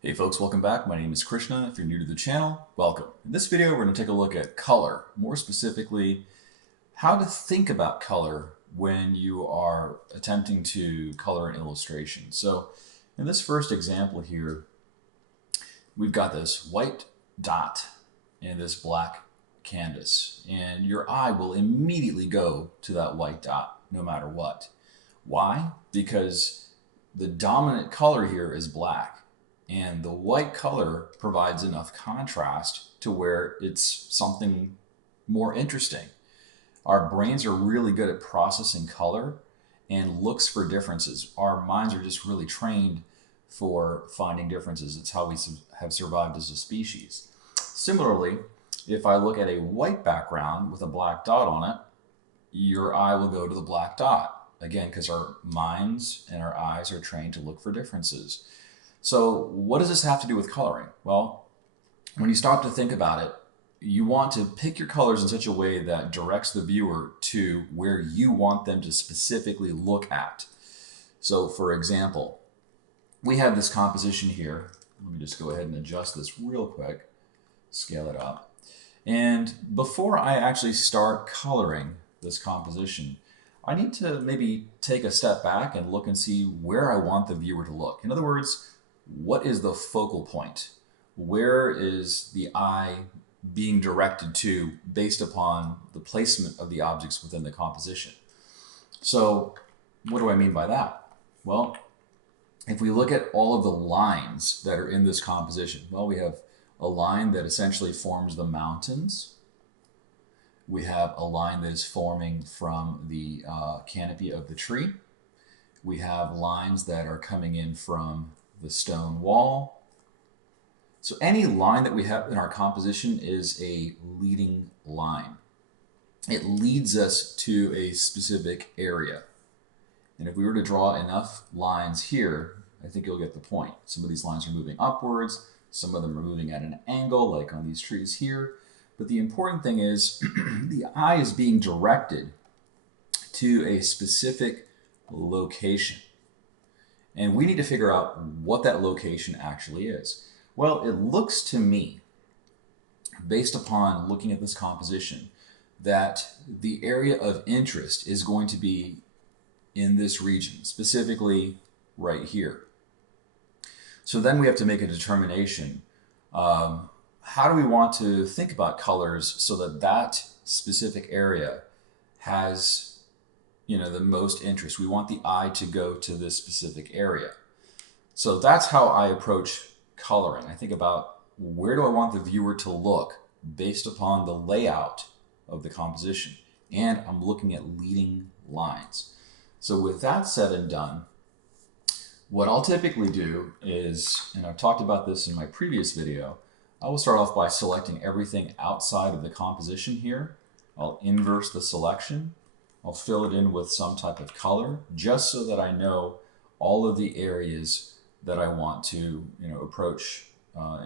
Hey folks, welcome back. My name is Krishna. If you're new to the channel, welcome. In this video, we're going to take a look at color. More specifically, how to think about color when you are attempting to color an illustration. So in this first example here, we've got this white dot in this black canvas, and your eye will immediately go to that white dot no matter what. Why? Because the dominant color here is black, and the white color provides enough contrast to where it's something more interesting. Our brains are really good at processing color and looks for differences. Our minds are just really trained for finding differences. It's how we have survived as a species. Similarly, if I look at a white background with a black dot on it, your eye will go to the black dot. Again, because our minds and our eyes are trained to look for differences. So what does this have to do with coloring? Well, when you stop to think about it, you want to pick your colors in such a way that directs the viewer to where you want them to specifically look at. So for example, we have this composition here. Let me just go ahead and adjust this real quick, scale it up. And before I actually start coloring this composition, I need to maybe take a step back and look and see where I want the viewer to look. In other words, what is the focal point? Where is the eye being directed to based upon the placement of the objects within the composition? So what do I mean by that? Well, if we look at all of the lines that are in this composition, well, we have a line that essentially forms the mountains. We have a line that is forming from the canopy of the tree. We have lines that are coming in from the stone wall. So any line that we have in our composition is a leading line. It leads us to a specific area. And if we were to draw enough lines here, I think you'll get the point. Some of these lines are moving upwards, some of them are moving at an angle, like on these trees here. But the important thing is the eye is being directed to a specific location. And we need to figure out what that location actually is. Well, it looks to me, based upon looking at this composition, that the area of interest is going to be in this region, specifically right here. So then we have to make a determination. How do we want to think about colors so that that specific area has, the most interest? We want the eye to go to this specific area. So that's how I approach coloring. I think about where do I want the viewer to look based upon the layout of the composition. And I'm looking at leading lines. So with that said and done, what I'll typically do is, and I've talked about this in my previous video, I will start off by selecting everything outside of the composition here. I'll inverse the selection. I'll fill it in with some type of color just so that I know all of the areas that I want to approach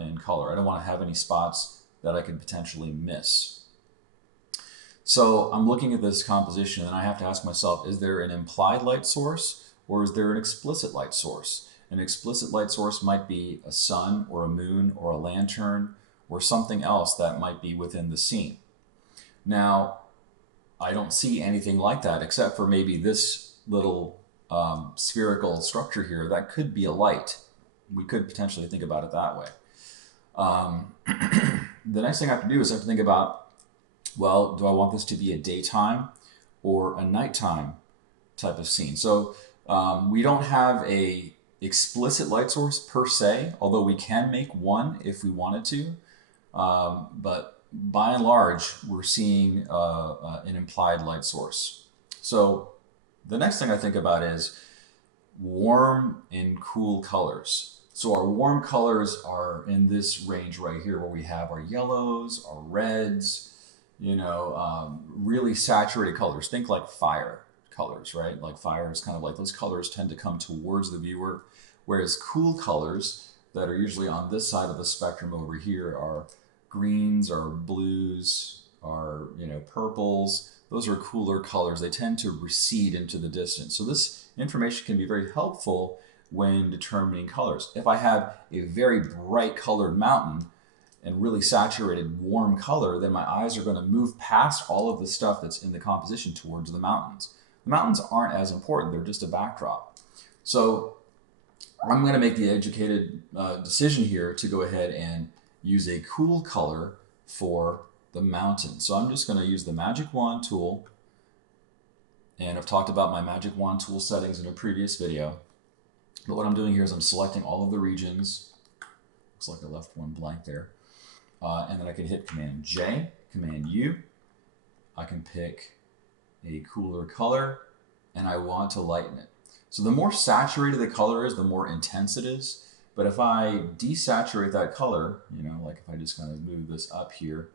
in color. I don't want to have any spots that I could potentially miss. So I'm looking at this composition and I have to ask myself, is there an implied light source or is there an explicit light source? An explicit light source might be a sun or a moon or a lantern or something else that might be within the scene. Now, I don't see anything like that except for maybe this little spherical structure here that could be a light. We could potentially think about it that way. The next thing I have to do is I have to think about, well, do I want this to be a daytime or a nighttime type of scene? So we don't have a explicit light source per se, although we can make one if we wanted to. But by and large, we're seeing an implied light source. So the next thing I think about is warm and cool colors. So our warm colors are in this range right here where we have our yellows, our reds, really saturated colors. Think like fire colors, right? Like fire is kind of like those colors tend to come towards the viewer, whereas cool colors that are usually on this side of the spectrum over here are greens, or blues, or purples. Those are cooler colors. They tend to recede into the distance. So this information can be very helpful when determining colors. If I have a very bright colored mountain and really saturated warm color, then my eyes are going to move past all of the stuff that's in the composition towards the mountains. The mountains aren't as important, they're just a backdrop. So I'm going to make the educated decision here to go ahead and use a cool color for the mountain. So I'm just going to use the Magic Wand tool, and I've talked about my Magic Wand tool settings in a previous video. But what I'm doing here is I'm selecting all of the regions. Looks like I left one blank there. And then I can hit Command J, Command U. I can pick a cooler color, and I want to lighten it. So the more saturated the color is, the more intense it is. But if I desaturate that color, you know, like if I just kind of move this up here,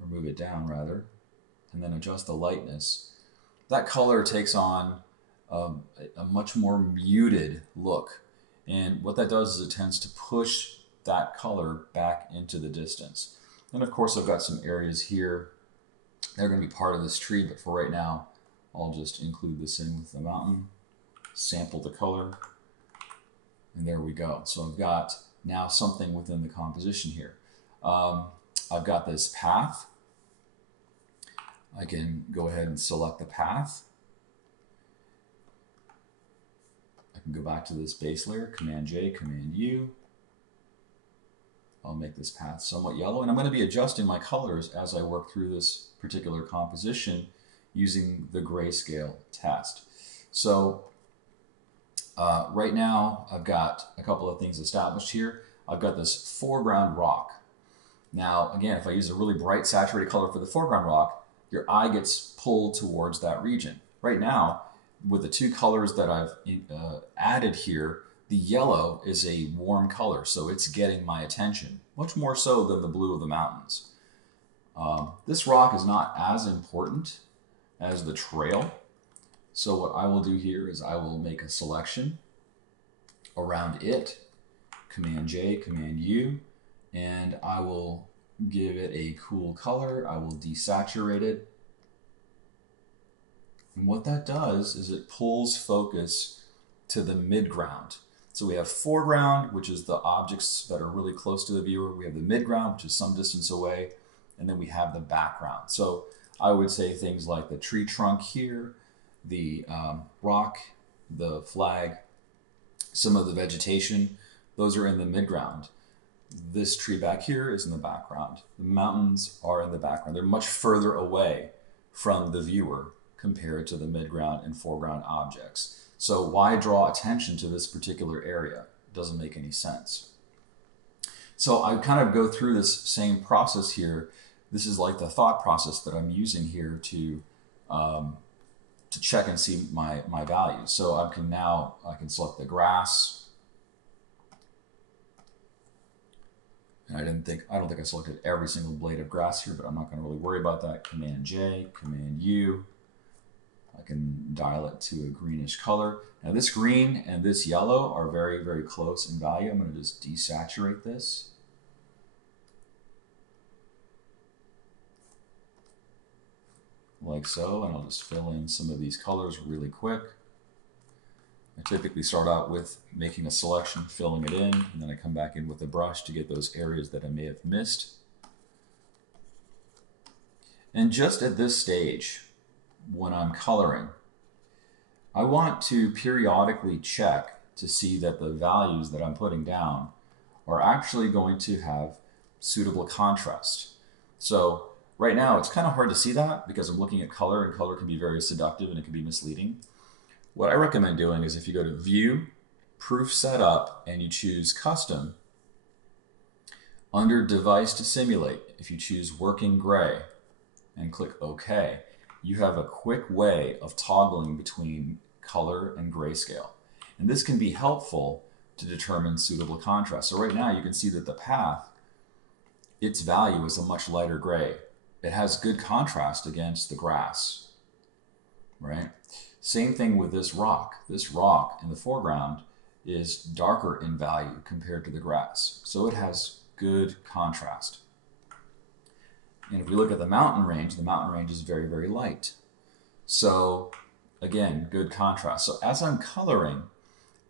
or move it down rather, and then adjust the lightness, that color takes on a much more muted look. And what that does is it tends to push that color back into the distance. And of course I've got some areas here that are going to be part of this tree, but for right now I'll just include this in with the mountain, sample the color, and there we go. So I've got now something within the composition here. I've got this path. I can go ahead and select the path. I can go back to this base layer, Command J, Command U. I'll make this path somewhat yellow, and I'm going to be adjusting my colors as I work through this particular composition using the grayscale test. So right now I've got a couple of things established here. I've got this foreground rock. Now again, if I use a really bright saturated color for the foreground rock, your eye gets pulled towards that region. Right now, with the two colors that I've added here, the yellow is a warm color, so it's getting my attention, much more so than the blue of the mountains. This rock is not as important as the trail, so what I will do here is I will make a selection around it, Command J, Command U, and I will give it a cool color. I will desaturate it. And what that does is it pulls focus to the midground. So we have foreground, which is the objects that are really close to the viewer. We have the midground, which is some distance away. And then we have the background. So I would say things like the tree trunk here, the rock, the flag, some of the vegetation, those are in the midground. This tree back here is in the background. The mountains are in the background. They're much further away from the viewer compared to the midground and foreground objects. So why draw attention to this particular area? It doesn't make any sense. So I kind of go through this same process here. This is like the thought process that I'm using here to check and see my values. So I can select the grass. And I don't think I selected every single blade of grass here, but I'm not going to really worry about that. Command J, Command U. I can dial it to a greenish color. Now this green and this yellow are very, very close in value. I'm going to just desaturate this. Like so, and I'll just fill in some of these colors really quick. I typically start out with making a selection, filling it in, and then I come back in with a brush to get those areas that I may have missed. And just at this stage, when I'm coloring, I want to periodically check to see that the values that I'm putting down are actually going to have suitable contrast. So right now it's kind of hard to see that because I'm looking at color, and color can be very seductive and it can be misleading. What I recommend doing is if you go to View, Proof Setup, and you choose Custom, under Device to Simulate, if you choose Working Gray and click OK, you have a quick way of toggling between color and grayscale. And this can be helpful to determine suitable contrast. So right now you can see that the path, its value is a much lighter gray. It has good contrast against the grass, right? Same thing with this rock. This rock in the foreground is darker in value compared to the grass. So it has good contrast. And if we look at the mountain range is very, very light. So again, good contrast. So as I'm coloring,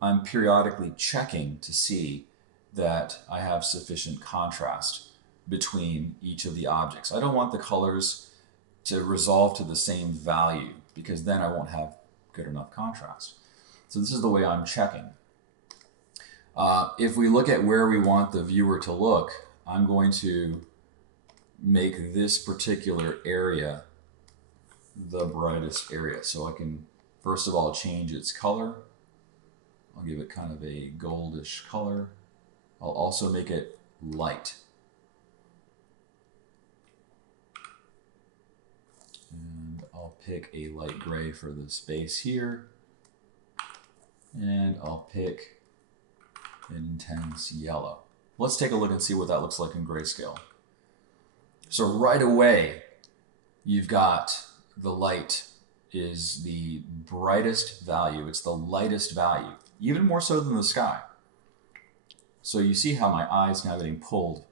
I'm periodically checking to see that I have sufficient contrast between each of the objects. I don't want the colors to resolve to the same value because then I won't have good enough contrast. So this is the way I'm checking. If we look at where we want the viewer to look, I'm going to make this particular area the brightest area. So I can, first of all, change its color. I'll give it kind of a goldish color. I'll also make it light. And I'll pick a light gray for the space here. And I'll pick intense yellow. Let's take a look and see what that looks like in grayscale. So right away, you've got the light is the brightest value. It's the lightest value, even more so than the sky. So you see how my eye is now getting pulled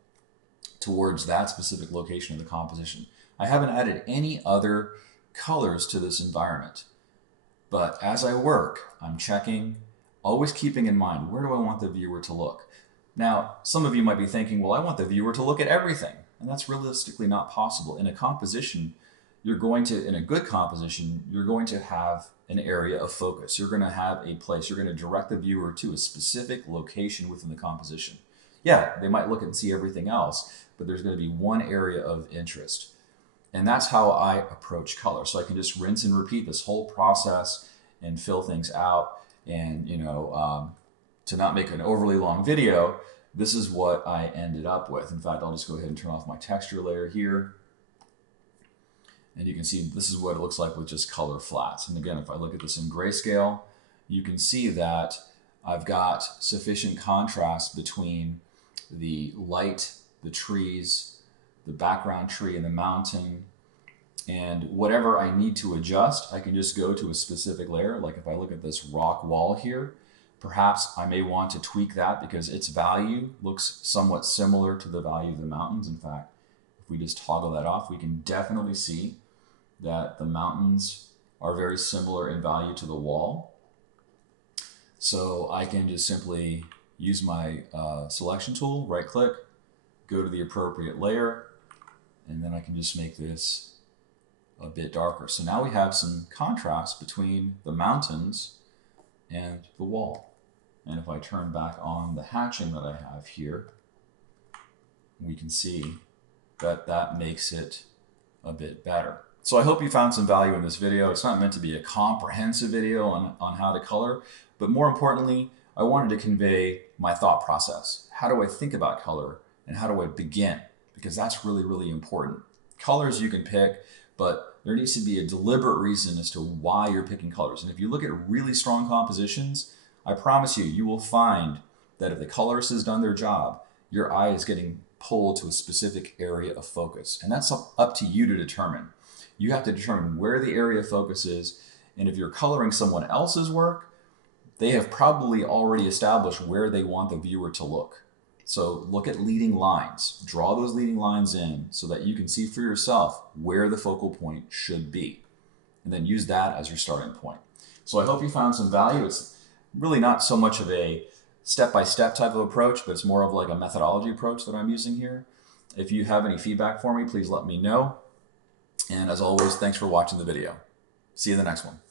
towards that specific location of the composition. I haven't added any other colors to this environment. But as I work, I'm checking, always keeping in mind, where do I want the viewer to look? Now, some of you might be thinking, well, I want the viewer to look at everything. And that's realistically not possible. In a composition, you're going to, in a good composition, you're going to have an area of focus. You're going to have a place. You're going to direct the viewer to a specific location within the composition. Yeah, they might look and see everything else, but there's going to be one area of interest. And that's how I approach color. So I can just rinse and repeat this whole process and fill things out. And, to not make an overly long video, this is what I ended up with. In fact, I'll just go ahead and turn off my texture layer here. And you can see this is what it looks like with just color flats. And again, if I look at this in grayscale, you can see that I've got sufficient contrast between the light, the trees, the background tree and the mountain. And whatever I need to adjust, I can just go to a specific layer. Like if I look at this rock wall here, perhaps I may want to tweak that because its value looks somewhat similar to the value of the mountains. In fact, if we just toggle that off, we can definitely see that the mountains are very similar in value to the wall. So I can just simply use my selection tool, right click, go to the appropriate layer, and then I can just make this a bit darker. So now we have some contrast between the mountains and the wall. And if I turn back on the hatching that I have here, we can see that that makes it a bit better. So I hope you found some value in this video. It's not meant to be a comprehensive video on how to color, but more importantly, I wanted to convey my thought process. How do I think about color and how do I begin? Because that's really, really important. Colors you can pick, but there needs to be a deliberate reason as to why you're picking colors. And if you look at really strong compositions, I promise you, you will find that if the colorist has done their job, your eye is getting pulled to a specific area of focus. And that's up to you to determine. You have to determine where the area of focus is. And if you're coloring someone else's work, they have probably already established where they want the viewer to look. So look at leading lines, draw those leading lines in so that you can see for yourself where the focal point should be. And then use that as your starting point. So I hope you found some value. It's really not so much of a step-by-step type of approach, but it's more of like a methodology approach that I'm using here. If you have any feedback for me, please let me know. And as always, thanks for watching the video. See you in the next one.